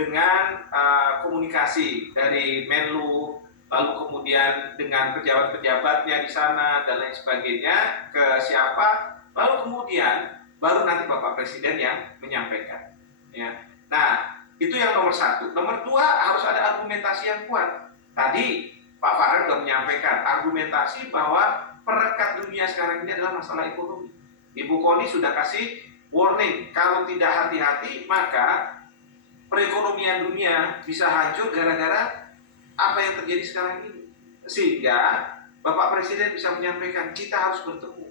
dengan komunikasi dari Menlu, lalu kemudian dengan pejabat-pejabatnya di sana dan lain sebagainya ke siapa, lalu kemudian baru nanti Bapak Presiden yang menyampaikan. Ya. Nah, itu yang nomor satu. Nomor dua, harus ada argumentasi yang kuat. Tadi Pak Farhan sudah menyampaikan argumentasi bahwa perekat dunia sekarang ini adalah masalah ekonomi. Ibu Koni sudah kasih warning, kalau tidak hati-hati maka perekonomian dunia bisa hancur gara-gara apa yang terjadi sekarang ini. Sehingga Bapak Presiden bisa menyampaikan kita harus bertemu,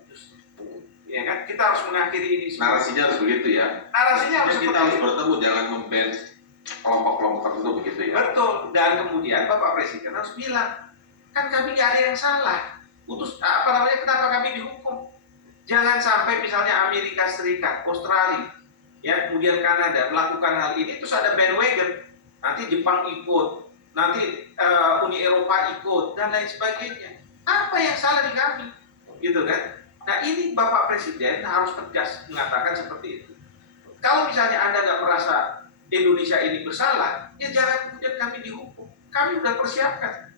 ya kan? Kita harus mengakhiri ini semua. Narasinya harus begitu ya. Narasinya harus kita harus bertemu, jangan memban kelompok-kelompok tertentu begitu ya. Betul. Dan kemudian Bapak Presiden harus bilang, kan kami nggak ada yang salah. Kenapa kami dihukum? Jangan sampai misalnya Amerika Serikat, Australia, ya, kemudian Kanada melakukan hal ini, terus ada bandwagon, nanti Jepang ikut, nanti Uni Eropa ikut, dan lain sebagainya. Apa yang salah di kami? Gitu kan? Nah, ini Bapak Presiden harus tegas mengatakan seperti itu. Kalau misalnya Anda nggak merasa Indonesia ini bersalah, ya jangan kemudian kami dihukum. Kami sudah persiapkan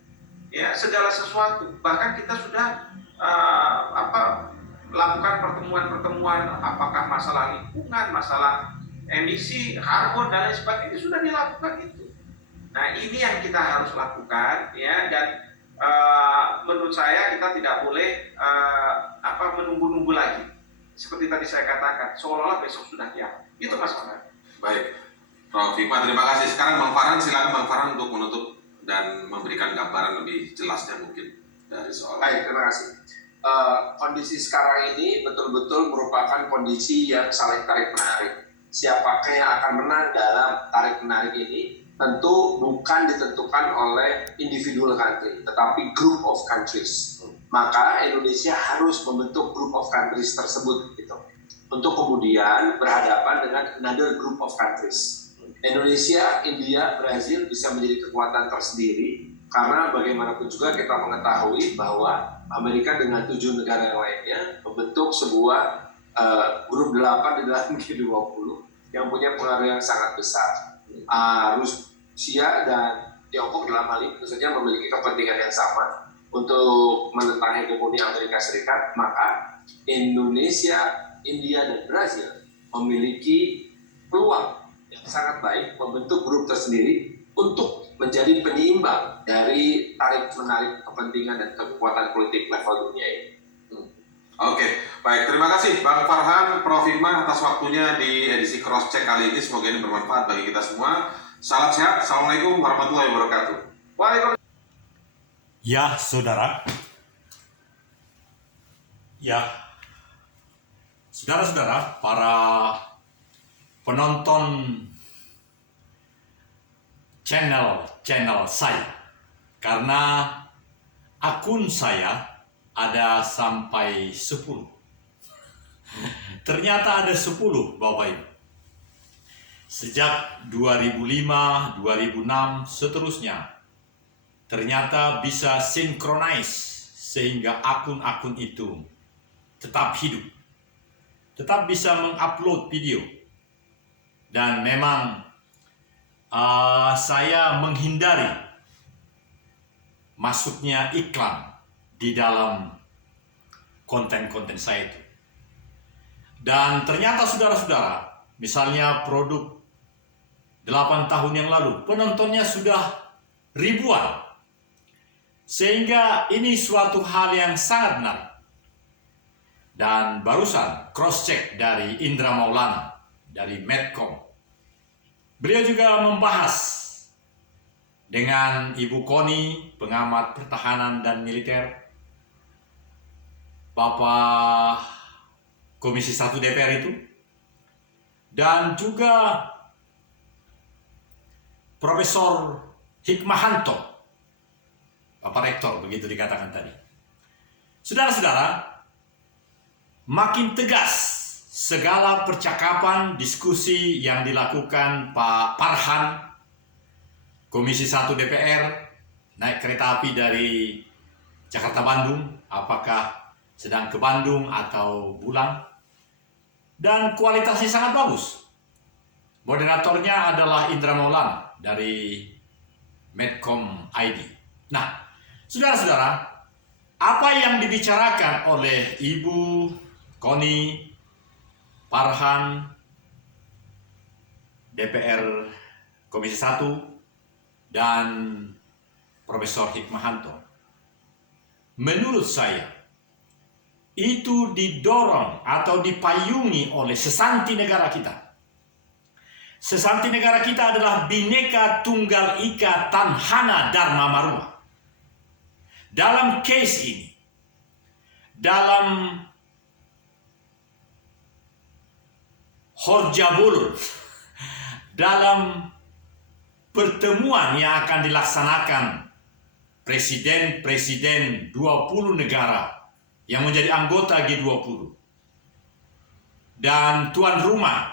ya segala sesuatu. Bahkan kita sudah lakukan pertemuan-pertemuan, apakah masalah lingkungan, masalah emisi karbon dan lain sebagainya sudah dilakukan itu. Nah, ini yang kita harus lakukan ya, dan menurut saya kita tidak boleh menunggu-nunggu lagi. Seperti tadi saya katakan, seolah-olah besok sudah kiamat. Itu masalah. Baik, Prof. Hikmah, terima kasih. Sekarang Bang Farhan, silakan Bang Farhan untuk menutup dan memberikan gambaran lebih jelasnya mungkin dari soal. Baik, terima kasih. Kondisi sekarang ini betul-betul merupakan kondisi yang saling tarik-menarik. Siapakah yang akan menang dalam tarik-menarik ini tentu bukan ditentukan oleh individual country, tetapi group of countries. Maka Indonesia harus membentuk group of countries tersebut gitu, untuk kemudian berhadapan dengan another group of countries. Indonesia, India, Brazil bisa menjadi kekuatan tersendiri karena bagaimanapun juga kita mengetahui bahwa Amerika dengan 7 negara yang lainnya membentuk sebuah grup 8 di dalam G20 yang punya pengaruh yang sangat besar. Rusia dan Tiongkok dalam hal ini tentu saja memiliki kepentingan yang sama untuk menentang hegemoni Amerika Serikat. Maka Indonesia, India, dan Brazil memiliki peluang yang sangat baik membentuk grup tersendiri untuk menjadi penyeimbang dari tarik-menarik kepentingan dan kekuatan politik level dunia ini. Oke, baik. Terima kasih Bang Farhan, Prof. Hikmah atas waktunya di edisi Cross Check kali ini. Semoga ini bermanfaat bagi kita semua. Salam sehat. Assalamualaikum warahmatullahi wabarakatuh. Waalaikumsalam. Ya, saudara. Ya, saudara-saudara, para penonton channel saya, karena akun saya ada sampai 10. Ternyata ada 10, Bapak Ibu. Sejak 2005, 2006, seterusnya. Ternyata bisa synchronize sehingga akun-akun itu tetap hidup. Tetap bisa mengupload video. Dan memang saya menghindari masuknya iklan di dalam konten-konten saya itu. Dan ternyata saudara-saudara, misalnya produk 8 tahun yang lalu, penontonnya sudah ribuan. Sehingga ini suatu hal yang sangat menarik. Dan barusan cross-check dari Indra Maulana, dari Medcom. Beliau juga membahas dengan Ibu Koni, pengamat pertahanan dan militer, Bapak Komisi 1 DPR itu, dan juga Profesor Hikmahanto, Bapak Rektor, begitu dikatakan tadi. Saudara-saudara, makin tegas segala percakapan, diskusi yang dilakukan Pak Farhan, Komisi 1 DPR, naik kereta api dari Jakarta Bandung, apakah sedang ke Bandung atau pulang, dan kualitasnya sangat bagus. Moderatornya adalah Indra Maulana dari Medcom ID. Nah, saudara-saudara, apa yang dibicarakan oleh Ibu Koni Farhan, DPR Komisi 1, dan Profesor Hikmahanto, menurut saya itu didorong atau dipayungi oleh sesanti negara kita. Sesanti negara kita adalah Bhinneka Tunggal Ika Tanhana Dharma Maruah. Dalam case ini, dalam Horjabulur, dalam pertemuan yang akan dilaksanakan presiden-presiden 20 negara yang menjadi anggota G20 dan tuan rumah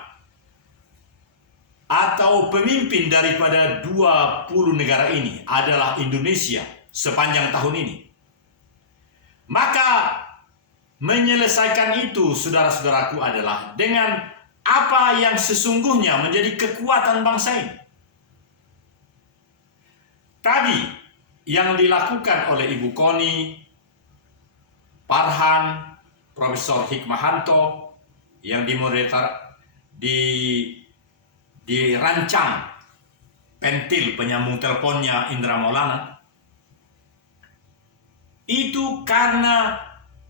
atau pemimpin daripada 20 negara ini adalah Indonesia sepanjang tahun ini. Maka menyelesaikan itu, saudara-saudaraku, adalah dengan apa yang sesungguhnya menjadi kekuatan bangsa ini. Tadi yang dilakukan oleh Ibu Koni Farhan, Profesor Hikmahanto, yang dirancang pentil penyambung teleponnya Indra Maulana, itu karena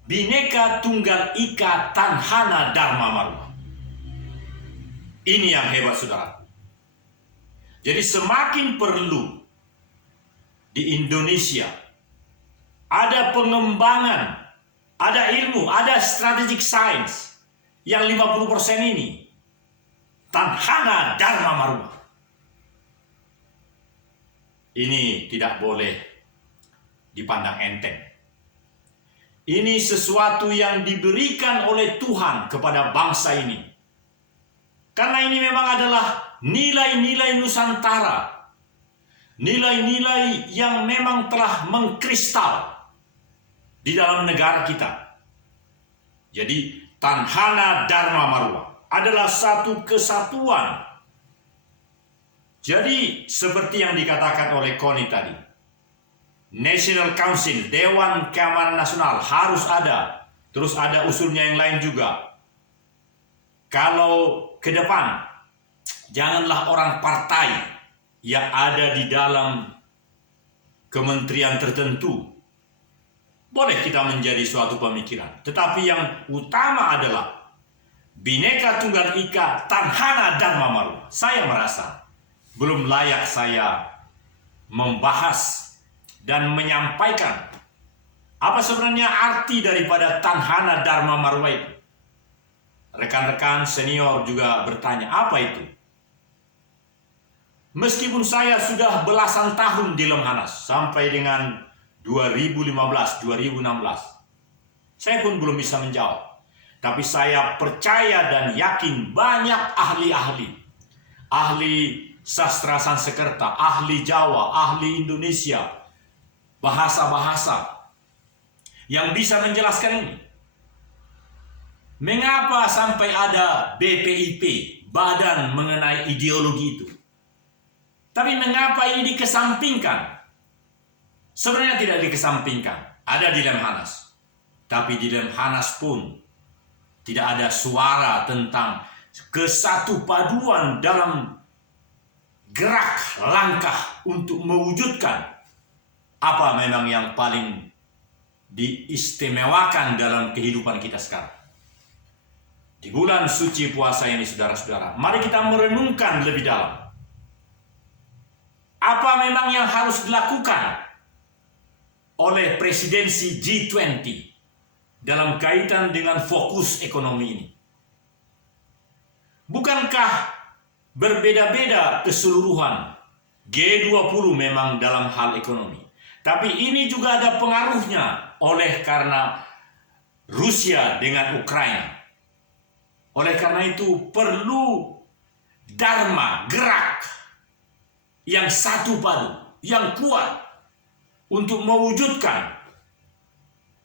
Bhinneka Tunggal Ika Tanhana Dharma Maruah. Ini yang hebat, saudara. Jadi semakin perlu di Indonesia ada pengembangan, ada ilmu, ada strategic science yang 50% ini Tanhana Dharma Maruah. Ini tidak boleh dipandang enteng. Ini sesuatu yang diberikan oleh Tuhan kepada bangsa ini. Karena ini memang adalah nilai-nilai Nusantara. Nilai-nilai yang memang telah mengkristal di dalam negara kita. Jadi Tanhana Dharma Maruah adalah satu kesatuan. Jadi seperti yang dikatakan oleh Koni tadi, National Council, Dewan Keamanan Nasional harus ada. Terus ada usulnya yang lain juga. Kalau ke depan, janganlah orang partai yang ada di dalam kementerian tertentu. Boleh kita menjadi suatu pemikiran, tetapi yang utama adalah Bhinneka Tunggal Ika Tanhana Dharma Maruah. Saya merasa belum layak saya membahas dan menyampaikan apa sebenarnya arti daripada Tanhana Dharma Maruah itu. Rekan-rekan senior juga bertanya, apa itu? Meskipun saya sudah belasan tahun di Lemhanas, sampai dengan 2015-2016, saya pun belum bisa menjawab. Tapi saya percaya dan yakin banyak ahli-ahli, ahli sastra Sanskerta, ahli Jawa, ahli Indonesia, bahasa-bahasa yang bisa menjelaskan ini. Mengapa sampai ada BPIP, badan mengenai ideologi itu? Tapi mengapa ini dikesampingkan? Sebenarnya tidak dikesampingkan, ada di Lemhanas. Tapi di Lemhanas pun tidak ada suara tentang kesatupaduan dalam gerak langkah untuk mewujudkan apa memang yang paling diistimewakan dalam kehidupan kita sekarang. Di bulan suci puasa ini, saudara-saudara, mari kita merenungkan lebih dalam. Apa memang yang harus dilakukan oleh presidensi G20 dalam kaitan dengan fokus ekonomi ini? Bukankah berbeda-beda keseluruhan? G20 memang dalam hal ekonomi, tapi ini juga ada pengaruhnya oleh karena Rusia dengan Ukraina. Oleh karena itu perlu dharma, gerak yang satu padu, yang kuat untuk mewujudkan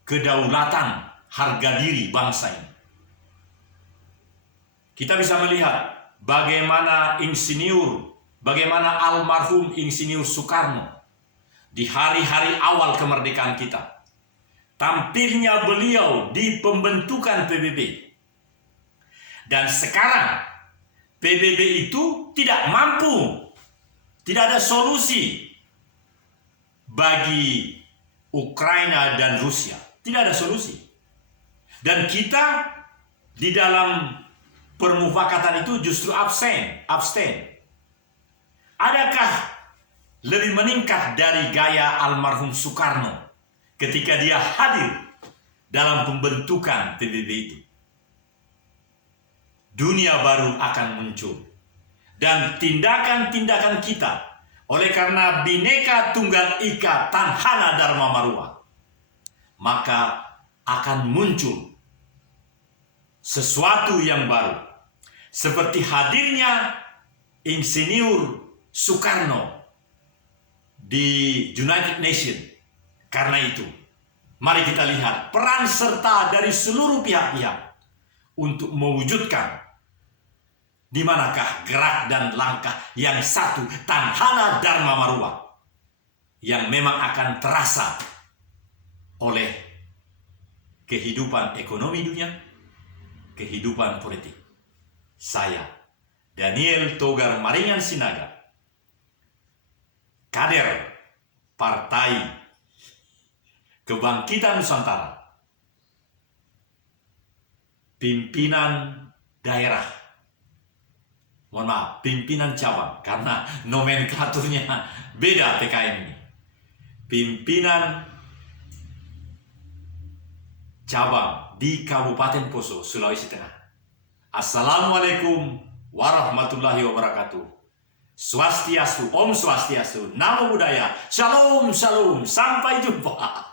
kedaulatan harga diri bangsa ini. Kita bisa melihat bagaimana almarhum Insinyur Soekarno di hari-hari awal kemerdekaan kita, tampilnya beliau di pembentukan PBB. Dan sekarang PBB itu tidak mampu, tidak ada solusi bagi Ukraina dan Rusia. Tidak ada solusi. Dan kita di dalam permufakatan itu justru abstain. Adakah lebih meningkat dari gaya almarhum Soekarno ketika dia hadir dalam pembentukan PBB itu? Dunia baru akan muncul. Dan tindakan-tindakan kita oleh karena Bhinneka Tunggal Ika Tanhana Dharma Marua, maka akan muncul sesuatu yang baru. Seperti hadirnya Insinyur Soekarno di United Nations. Karena itu, mari kita lihat peran serta dari seluruh pihak-pihak untuk mewujudkan di manakah gerak dan langkah yang satu Tanhana Dharma Marua yang memang akan terasa oleh kehidupan ekonomi dunia, kehidupan politik. Saya, Daniel Togar Maringan Sinaga, kader Partai Kebangkitan Nusantara, pimpinan daerah, mohon maaf, pimpinan cabang, karena nomenklaturnya beda PKN ini. Pimpinan cabang di Kabupaten Poso, Sulawesi Tengah. Assalamualaikum warahmatullahi wabarakatuh. Swastiastu, Om Swastiastu, Namo Buddhaya, Shalom, Shalom, sampai jumpa.